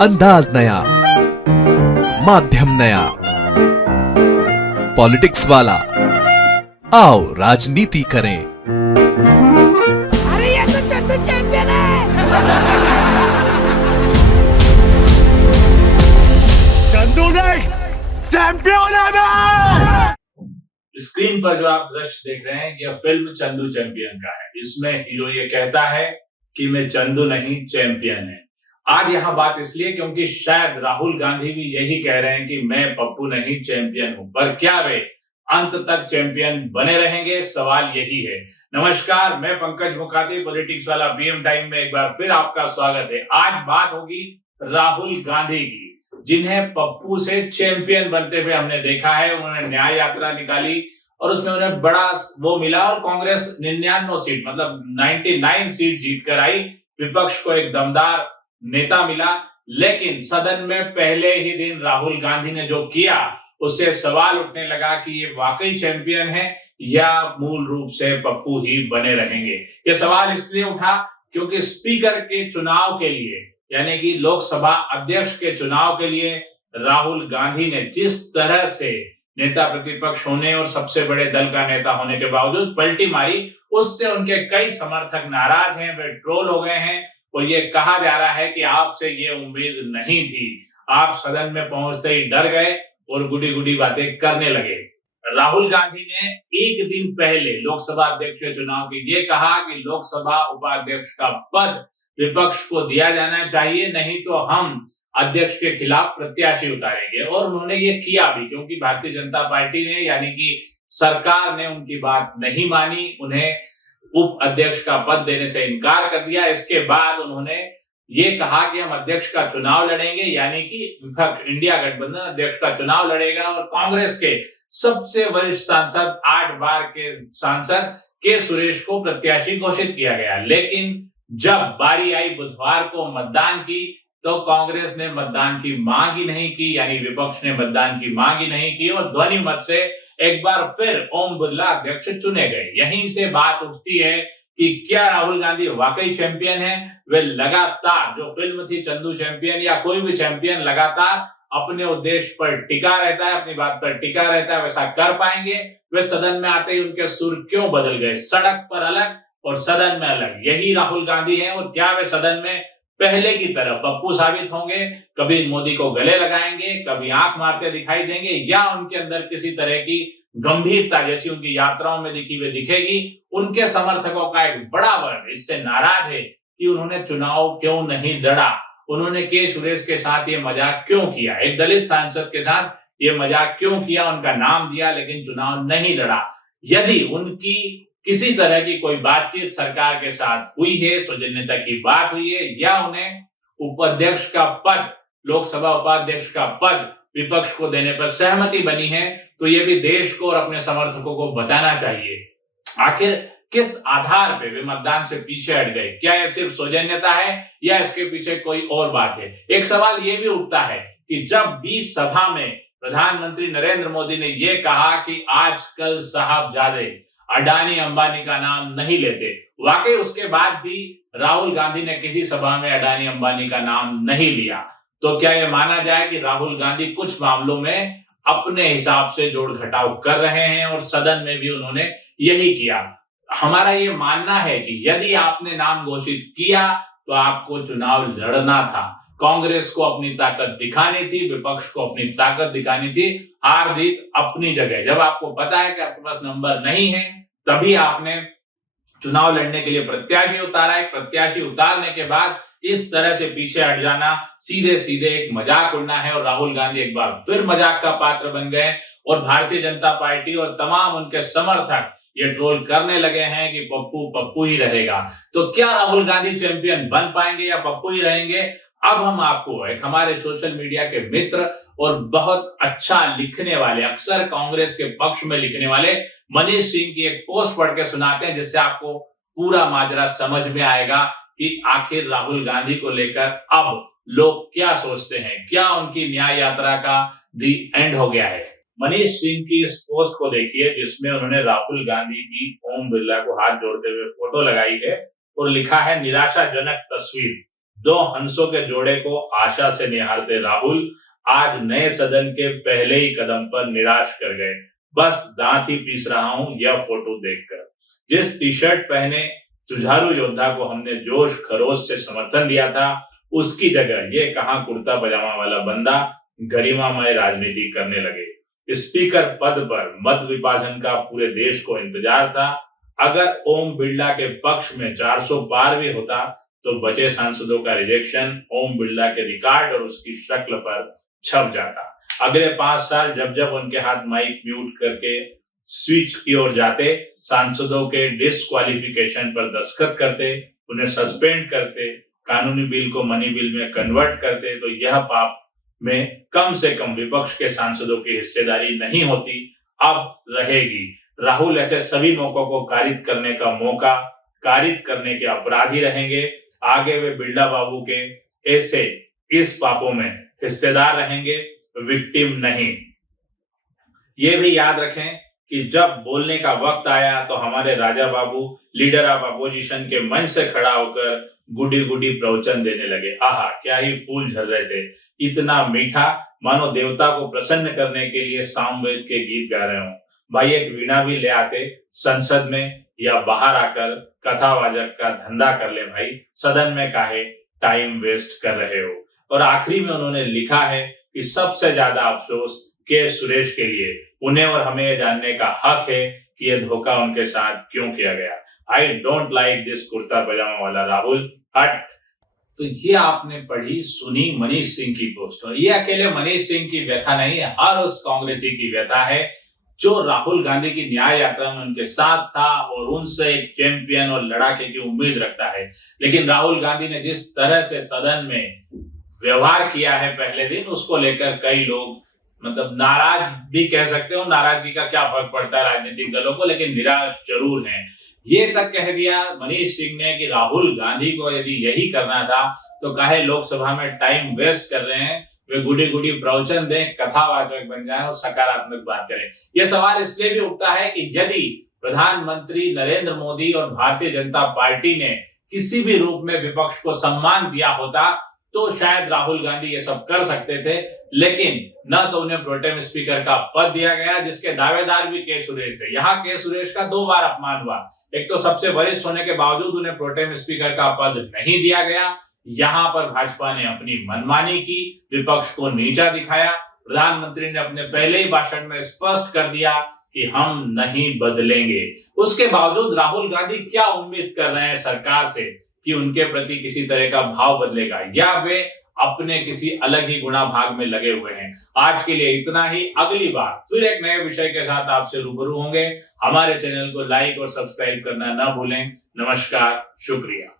अंदाज नया, माध्यम नया, पॉलिटिक्स वाला। आओ राजनीति करें। अरे ये तो चंदू चैंपियन है। चंदू नहीं, चैंपियन है मैं। स्क्रीन पर जो आप दृश्य देख रहे हैं यह फिल्म चंदू चैंपियन का है। इसमें हीरो ये कहता है कि मैं चंदू नहीं चैंपियन है। आज यहाँ बात इसलिए क्योंकि शायद राहुल गांधी भी यही कह रहे हैं कि मैं पप्पू नहीं चैंपियन हूं, पर क्या वे अंत तक चैंपियन बने रहेंगे? सवाल यही है। नमस्कार, मैं पंकज मुकाती, पॉलिटिक्स वाला पीएम टाइम में एक बार फिर आपका स्वागत है। आज बात होगी राहुल गांधी की, जिन्हें पप्पू से चैंपियन बनते हुए हमने देखा है। उन्होंने न्याय यात्रा निकाली और उसमें उन्हें बड़ा वो मिला और कांग्रेस 99 सीट मतलब 99 सीट जीतकर आई। विपक्ष को एक दमदार नेता मिला, लेकिन सदन में पहले ही दिन राहुल गांधी ने जो किया उससे सवाल उठने लगा कि ये वाकई चैंपियन है या मूल रूप से पप्पू ही बने रहेंगे। ये सवाल इसलिए उठा क्योंकि स्पीकर के चुनाव के लिए, यानी कि लोकसभा अध्यक्ष के चुनाव के लिए राहुल गांधी ने जिस तरह से नेता प्रतिपक्ष होने और सबसे बड़े दल का नेता होने के बावजूद पलटी मारी, उससे उनके कई समर्थक नाराज हैं, वे ट्रोल हो गए हैं और ये कहा जा रहा है कि आपसे ये उम्मीद नहीं थी। आप सदन में पहुंचते ही डर गए और गुडी गुडी बातें करने लगे। राहुल गांधी ने एक दिन पहले लोकसभा अध्यक्ष के चुनाव के ये कहा कि लोकसभा उपाध्यक्ष का पद विपक्ष को दिया जाना चाहिए, नहीं तो हम अध्यक्ष के खिलाफ प्रत्याशी उतारेंगे। और उन्होंने ये किया भी, क्योंकि भारतीय जनता पार्टी ने यानी कि सरकार ने उनकी बात नहीं मानी, उन्हें उप अध्यक्ष का पद देने से इनकार कर दिया। इसके बाद उन्होंने ये कहा कि हम अध्यक्ष का चुनाव लड़ेंगे, यानी कि विपक्ष इंडिया गठबंधन अध्यक्ष का चुनाव लड़ेगा और कांग्रेस के सबसे वरिष्ठ सांसद 8 बार के सांसद के सुरेश को प्रत्याशी घोषित किया गया। लेकिन जब बारी आई बुधवार को मतदान की, तो कांग्रेस ने मतदान की मांग ही नहीं की, यानी विपक्ष ने मतदान की मांग ही नहीं की और ध्वनि मत से एक बार फिर ओम बिरला अध्यक्ष चुने गए। यहीं से बात उठती है कि क्या राहुल गांधी वाकई चैंपियन है? वे लगातार, जो फिल्म थी चंदू चैंपियन या कोई भी चैंपियन, लगातार अपने उद्देश्य पर टिका रहता है, अपनी बात पर टिका रहता है, वैसा कर पाएंगे? वे सदन में आते ही उनके सुर क्यों बदल गए? सड़क पर अलग और सदन में अलग, यही राहुल गांधी है। और क्या वे सदन में पहले की तरह पप्पू साबित होंगे? कभी मोदी को गले लगाएंगे, कभी आंख मारते दिखाई देंगे, या उनके अंदर किसी तरह की गंभीरता जैसी उनकी यात्राओं में दिखी वे दिखेगी? उनके समर्थकों का एक बड़ा वर्ग इससे नाराज है कि उन्होंने चुनाव क्यों नहीं लड़ा, उन्होंने के सुरेश के साथ ये मजाक क्यों किया, एक दलित सांसद के साथ ये मजाक क्यों किया, उनका नाम दिया लेकिन चुनाव नहीं लड़ा। यदि उनकी किसी तरह की कोई बातचीत सरकार के साथ हुई है, सौजन्यता की बात हुई है, या उन्हें उपाध्यक्ष का पद, लोकसभा उपाध्यक्ष का पद विपक्ष को देने पर सहमति बनी है, तो ये भी देश को और अपने समर्थकों को बताना चाहिए। आखिर किस आधार पे वे मतदान से पीछे हट गए? क्या यह सिर्फ सौजन्यता है या इसके पीछे कोई और बात है? एक सवाल ये भी उठता है कि जब बीच सभा में प्रधानमंत्री नरेंद्र मोदी ने यह कहा कि आजकल साहबजादे अडानी अंबानी का नाम नहीं लेते, वाकई उसके बाद भी राहुल गांधी ने किसी सभा में अडानी अंबानी का नाम नहीं लिया, तो क्या यह माना जाए कि राहुल गांधी कुछ मामलों में अपने हिसाब से जोड़ घटाव कर रहे हैं? और सदन में भी उन्होंने यही किया। हमारा ये मानना है कि यदि आपने नाम घोषित किया तो आपको चुनाव लड़ना था, कांग्रेस को अपनी ताकत दिखानी थी, विपक्ष को अपनी ताकत दिखानी थी। हार जीत अपनी जगह, जब आपको पता है कि आपके पास नंबर नहीं है, तभी आपने चुनाव लड़ने के लिए प्रत्याशी उतारा। एक प्रत्याशी उतारने के बाद इस तरह से पीछे हट जाना सीधे सीधे एक मजाक उड़ना है और राहुल गांधी एक बार फिर मजाक का पात्र बन गए और भारतीय जनता पार्टी और तमाम उनके समर्थक ये ट्रोल करने लगे हैं कि पप्पू पप्पू ही रहेगा। तो क्या राहुल गांधी चैंपियन बन पाएंगे या पप्पू ही रहेंगे? अब हम आपको एक हमारे सोशल मीडिया के मित्र और बहुत अच्छा लिखने वाले, अक्सर कांग्रेस के पक्ष में लिखने वाले मनीष सिंह की एक पोस्ट पढ़ के सुनाते हैं, जिससे आपको पूरा माजरा समझ में आएगा कि आखिर राहुल गांधी को लेकर अब लोग क्या सोचते हैं, क्या उनकी न्याय यात्रा का दी एंड हो गया है। मनीष सिंह की इस पोस्ट को देखिए, जिसमें उन्होंने राहुल गांधी की ओम बिरला को हाथ जोड़ते हुए फोटो लगाई है और लिखा है निराशाजनक तस्वीर। दो हंसों के जोड़े को आशा से निहारते राहुल आज नए सदन के पहले ही कदम पर निराश कर गए। बस दांत ही पीस रहा हूं यह फोटो देखकर। जिस टी शर्ट पहने जुझारू योद्धा को हमने जोश खरोश से समर्थन दिया था, उसकी जगह ये कहां कुर्ता पजामा वाला बंदा गरिमामय राजनीति करने लगे। स्पीकर पद पर मत विभाजन का पूरे देश को इंतजार था। अगर ओम बिरला के पक्ष में 400 पार भी होता तो बचे सांसदों का रिजेक्शन ओम बिरला के रिकॉर्ड और उसकी शक्ल पर छप जाता। अगले 5 साल जब जब उनके हाथ माइक म्यूट करके स्विच की ओर जाते, सांसदों के डिस्क्वालिफिकेशन पर दस्तखत करते, उन्हें सस्पेंड करते, कानूनी बिल को मनी बिल में कन्वर्ट करते, तो यह पाप में कम से कम विपक्ष के सांसदों की हिस्सेदारी नहीं होती, अब रहेगी। राहुल ऐसे सभी मौकों को कारित करने का मौका कारित करने के अपराधी रहेंगे। आगे वे बिरला बाबू के ऐसे इस पापों में हिस्सेदार रहेंगे, विक्टिम नहीं। ये भी याद रखें कि जब बोलने का वक्त आया तो हमारे Raja Babu leader of opposition के मंच से खड़ा होकर गुडी गुडी प्रवचन देने लगे। आहा, क्या ही फूल झर रहे थे, इतना मीठा, मानो देवता को प्रसन्न करने के लिए सामवेद के गीत गा रहे हो। भाई एक वीणा भी ले आते, संसद में या बाहर आकर कथावाचक का धंधा कर ले भाई, सदन में काहे टाइम वेस्ट कर रहे हो। और आखिरी में उन्होंने लिखा है कि सबसे ज्यादा अफसोस के सुरेश के लिए, उन्हें और हमें यह जानने का हक है कि यह धोखा उनके साथ क्यों किया गया। I don't like this kurta pajama वाला राहुल, हट। तो ये आपने पढ़ी सुनी मनीष सिंह की पोस्ट। ये अकेले मनीष सिंह की व्यथा नहीं है, हर उस कांग्रेसी की व्यथा है जो राहुल गांधी की न्याय यात्रा में उनके साथ था और उनसे एक चैंपियन और लड़ाके की उम्मीद रखता है। लेकिन राहुल गांधी ने जिस तरह से सदन में व्यवहार किया है पहले दिन, उसको लेकर कई लोग मतलब नाराज भी कह सकते हो। नाराजगी का क्या फर्क पड़ता है राजनीतिक दलों को, लेकिन निराश जरूर हैं। ये तक कह दिया मनीष सिंह ने कि राहुल गांधी को यदि यही करना था तो काहे लोकसभा में टाइम वेस्ट कर रहे हैं, वे गुडी गुडी प्रवचन दें, कथावाचक बन जाएं और सकारात्मक बात करें। यह सवाल इसलिए भी उठता है कि यदि प्रधानमंत्री नरेंद्र मोदी और भारतीय जनता पार्टी ने किसी भी रूप में विपक्ष को सम्मान दिया होता तो शायद राहुल गांधी ये सब कर सकते थे, लेकिन न तो उन्हें प्रोटेम स्पीकर का पद दिया गया, जिसके दावेदार भी के सुरेश थे। यहाँ के सुरेश का 2 बार अपमान हुआ। एक तो सबसे वरिष्ठ होने के बावजूद उन्हें प्रोटेम स्पीकर का पद नहीं दिया गया। यहाँ पर भाजपा ने अपनी मनमानी की, विपक्ष को नीचा दिखाया। प्रधानमंत्री ने अपने पहले ही भाषण में स्पष्ट कर दिया कि हम नहीं बदलेंगे। उसके बावजूद राहुल गांधी क्या उम्मीद कर रहे हैं सरकार से कि उनके प्रति किसी तरह का भाव बदलेगा, या वे अपने किसी अलग ही गुणा भाग में लगे हुए हैं। आज के लिए इतना ही। अगली बार फिर एक नए विषय के साथ आपसे रूबरू होंगे। हमारे चैनल को लाइक और सब्सक्राइब करना न भूलें। नमस्कार, शुक्रिया।